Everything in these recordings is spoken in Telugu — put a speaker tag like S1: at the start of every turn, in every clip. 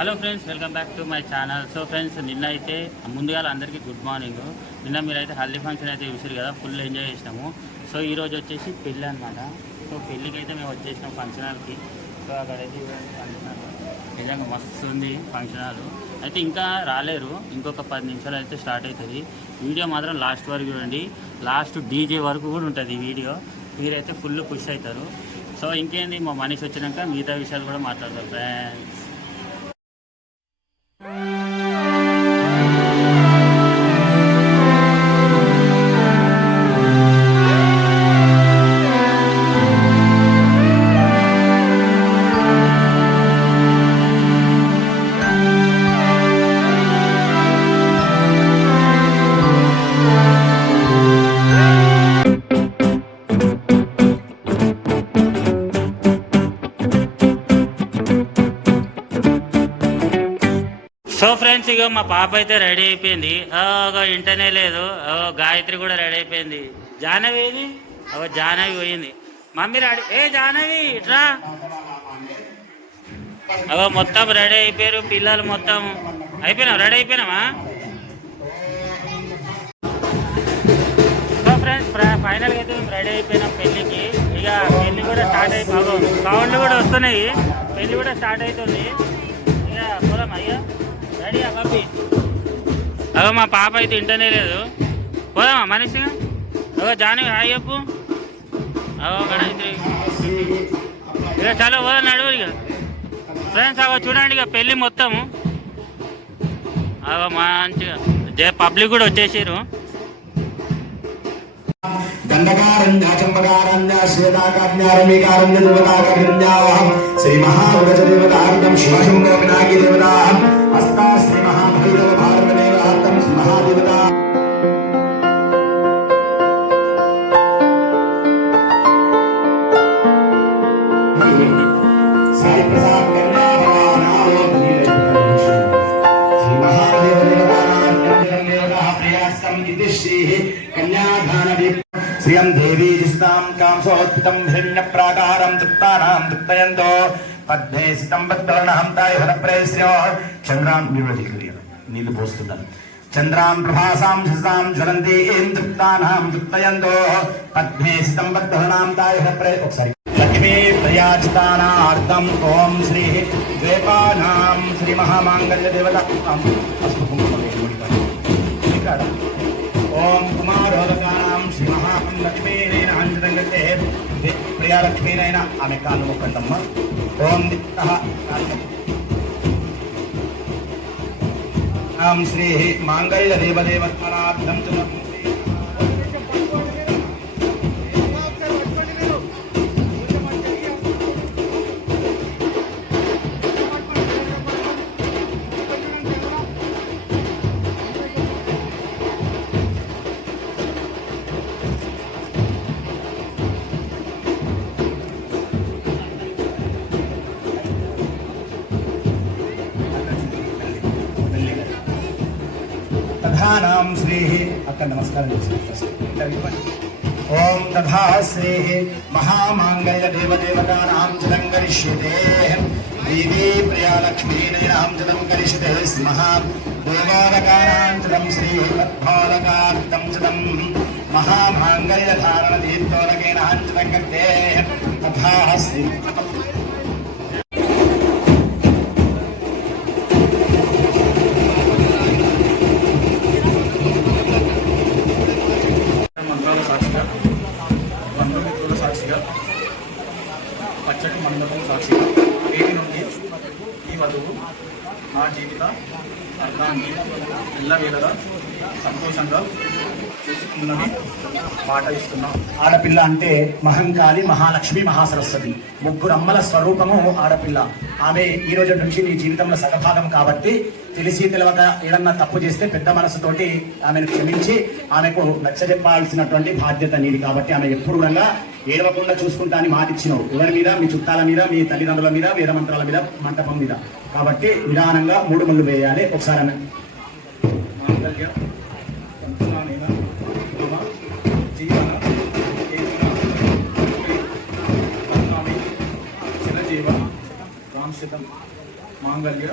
S1: Hello friends welcome back to my channel. So friends నిన్న అయితే ముందుగా అందరికీ గుడ్ మార్నింగ్. నిన్న మీరైతే హల్దీ ఫంక్షన్ అయితే చూసారు కదా ఫుల్ ఎంజాయ్ చేసినాము. సో ఈరోజు వచ్చేసి పెళ్ళి అనమాట సో పెళ్ళికి అయితే మేము వచ్చేసినాం ఫంక్షన్ హాల్కి సో అక్కడైతే ఫంక్షన్ నిజంగా మస్తు ఉంది ఫంక్షన్ హాల్ అయితే ఇంకా రాలేరు. ఇంకొక పది నిమిషాలు అయితే స్టార్ట్ అవుతుంది. వీడియో మాత్రం లాస్ట్ వరకు చూడండి. లాస్ట్ డీజే వరకు కూడా ఉంటుంది ఈ వీడియో. మీరైతే ఫుల్ పుష్ అవుతారు. సో ఇంకేంది మా మనిషి వచ్చినాక మిగతా విషయాలు కూడా మాట్లాడతారు ఫ్రెండ్స్. సో ఫ్రెండ్స్ ఇక మా పాప అయితే రెడీ అయిపోయింది. ఇంటనే లేదు. గాయత్రి కూడా రెడీ అయిపోయింది. జాహ్నవి ఏది? ఒక జాహ్నవి పోయింది. మమ్మీ రెడీ ఏ జాహ్నవి ఇట్రా. అవో మొత్తం రెడీ అయిపోయారు. పిల్లలు మొత్తం అయిపోయినాం. రెడీ అయిపోయినామా? సో ఫ్రెండ్స్ ఫైనల్గా అయితే మేము రెడీ అయిపోయినాం పెళ్ళికి. ఇక పెళ్ళి కూడా స్టార్ట్ అయిపోయి సౌండ్లు కూడా వస్తున్నాయి. పెళ్ళి కూడా స్టార్ట్ అవుతుంది. రెడీ అగో మా పాప అయితే ఇంటనే లేదు. పోదామా మనిషిగా అగో జాని హాయ్ చెప్పు. అగో గణేత్రి ఇక చాలా పోదాం నడువు ఇక ఫ్రెండ్స్ అగో చూడండి ఇక పెళ్ళి మొత్తము. అగో మంచిగా. జే పబ్లిక్ కూడా వచ్చేసారు
S2: దండకారణ్య చంపకారణ్య శ్వేతాకాజ్ఞ రమికారణ్య శ్రీ మహావరజ దేవతార్థం శివశంకర పినాకి దేవతా దేవతానాం దేవతా ప్రియాస్తం ఇది శ్రీ కన్యాదాన శ్రియం దేవీ జిస్తాం కాంసోత్పితం హిరణ్య ప్రాకారం తృప్తానాం తృప్తయంతో పద్మే సితం బద్దవర్ణం తాయ హరప్రేస్య చంద్రాం నిర్వహిక్రియ నీళ్లు పోస్తున్నాను చంద్రాం ప్రభాసాం శిస్తాం జ్వలంతి ఏం తృప్తానాం తృప్తయంతో పద్మే సితం బద్దవర్ణం తాయ హరప్రే ఒకసారి లక్ష్మీ ప్రయాచితానార్థం ఓం శ్రీ ద్వేపానాం శ్రీ మహామాంగళ్య దేవత అస్తు ఇక్కడ ఓం కుమారోదకానాం శ్రీ మహాలక్ష్మీనైన అంజనంగతే ప్రియాలక్ష్మీనైన ఆమె కాళ్ళు మొక్కండమ్మ ఓం దిక్త శ్రీ మాంగళ్య దేవదేవత్మనార్థం చ శ్రీ అక్కడ నమస్కారం చేసి ఓం తథా శ్రీ మహామాంగళ్య దేవదేవతానాం జలం కరిష్యతే దేవీ ప్రియాలక్ష్మీనైనాం జలం కరిష్యతే స్మః దేవాలకానాం జలం శ్రీ పద్మాలకార్థం జలం మహామాంగళ్య ధారణ దీప్తోలకేనాం జలం కర్తే తథా శ్రీ
S3: సంతోషంగా చూసుకుందని మాట ఇస్తున్నాం
S2: ఆడపిల్ల అంటే మహంకాళి మహాలక్ష్మి మహాసరస్వతి. ముగ్గురు అమ్మల స్వరూపము ఆడపిల్ల. ఆమె ఈ రోజు నుంచి నీ జీవితంలో సగభాగం కాబట్టి తెలిసి తెలవక ఏదన్నా తప్పు చేస్తే పెద్ద మనసుతోటి ఆమెను క్షమించి ఆమెకు నచ్చజెప్పాల్సినటువంటి బాధ్యత నీది కాబట్టి ఆమె ఎప్పుడు కూడా ఏడవకుండా చూసుకుంటా అని మాటిచ్చినావు ఎవరి మీద? మీ చుట్టాల మీద? మీ తల్లిదండ్రుల మీద? వేద మంత్రాల మీద? మంటపం మీద. కాబట్టి నిదానంగా మూడు మళ్ళు వేయాలి. ఒకసారి
S3: పద్మామి మాంగళ్య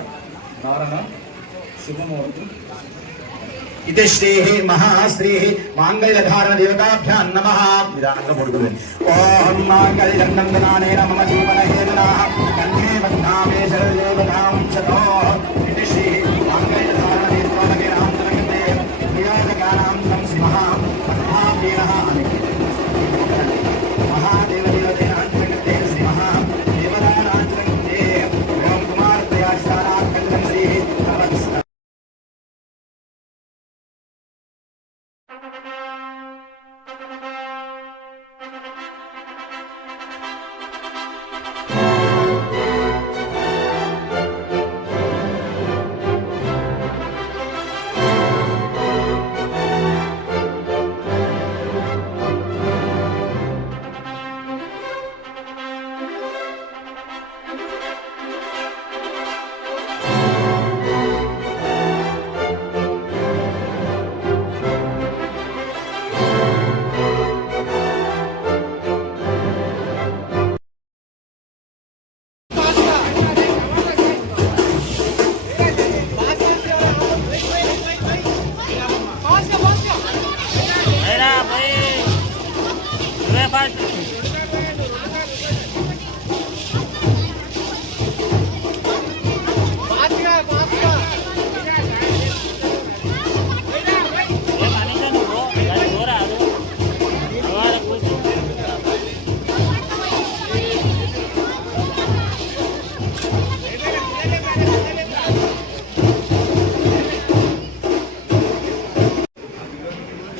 S3: ధారణ శుభమూర్తి
S2: ఇది శ్రీ మహాశ్రీ మాంగళ్యధారణ దేవతాభ్యాం నమ. విధానంగా పడుతుంది ఓం మాంగళ్యం నందనానేన మమ జీవన హేతునా కంఠే బధ్నామే శరదేవతాం చతో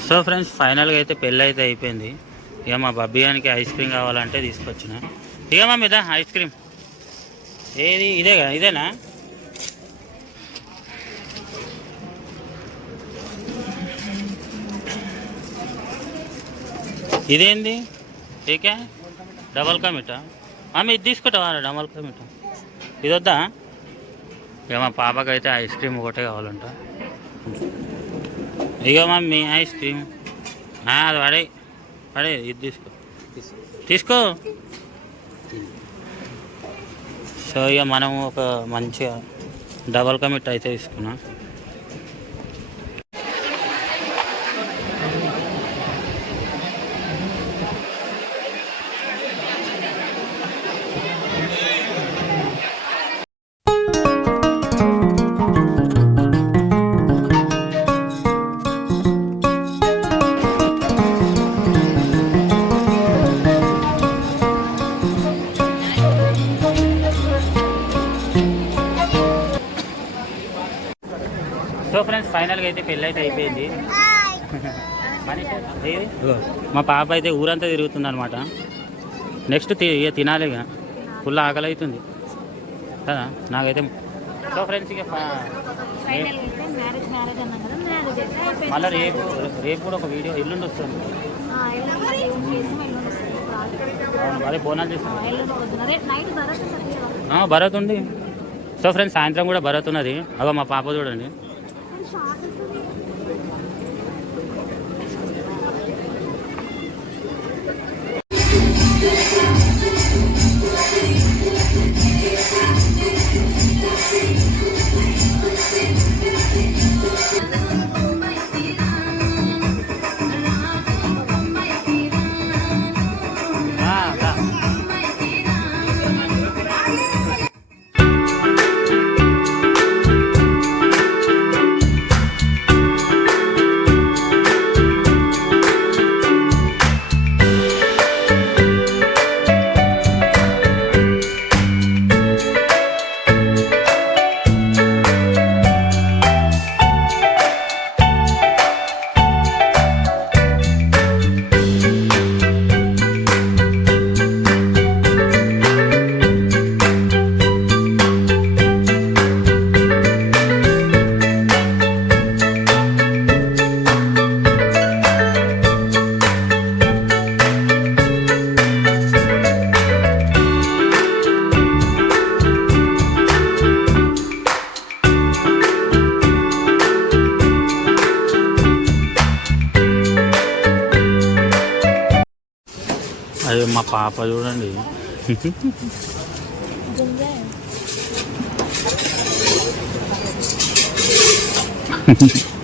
S1: సో ఫ్రెండ్స్ ఫైనల్గా అయితే పెళ్ళి అయితే అయిపోయింది. ఇక మా బబ్బియానికి ఐస్ క్రీమ్ కావాలంటే తీసుకొచ్చిన. ఇక మా మీద ఐస్ క్రీమ్ ఏది? ఇదే ఇదేనా? ఇదేంది? ఏకే డబల్ కా మీఠా ఆమె ఇది తీసుకుంటావా? డబల్ కా ఇది వద్దా? ఇక మా పాపకైతే ఐస్ క్రీమ్ ఒకటే కావాలంట. ఇక మమ్మీ ఐస్ క్రీమ్. అది పడే పడే ఇది తీసుకో. తీసుకో. సో ఇక మనం ఒక మంచిగా డబల్ కమిట్ అయితే తీసుకున్నాం. సో ఫ్రెండ్స్ ఫైనల్గా అయితే పెళ్ళి అయితే అయిపోయింది మా పాప అయితే ఊరంతా తిరుగుతుంది అనమాట నెక్స్ట్ ఇక తినాలి ఇక ఫుల్ ఆకలి అవుతుంది కదా? నాకైతే సో ఫ్రెండ్స్ ఇక. మళ్ళీ రేపు రేపు కూడా ఒక వీడియో ఎల్లుండి వస్తుంది. మరి బోనాలు
S4: ఆ,
S1: చేస్తాం.
S4: ఎల్లుండి పొద్దున రేపు నైట్ భరత్ ఉంటుంది కదా
S1: ఆ, భరత్ ఉంది. సో ఫ్రెండ్స్ సాయంత్రం కూడా భరత్ ఉన్నది. అగో మా పాప చూడండి. Thank you. పాప చూడండి Mm-hmm.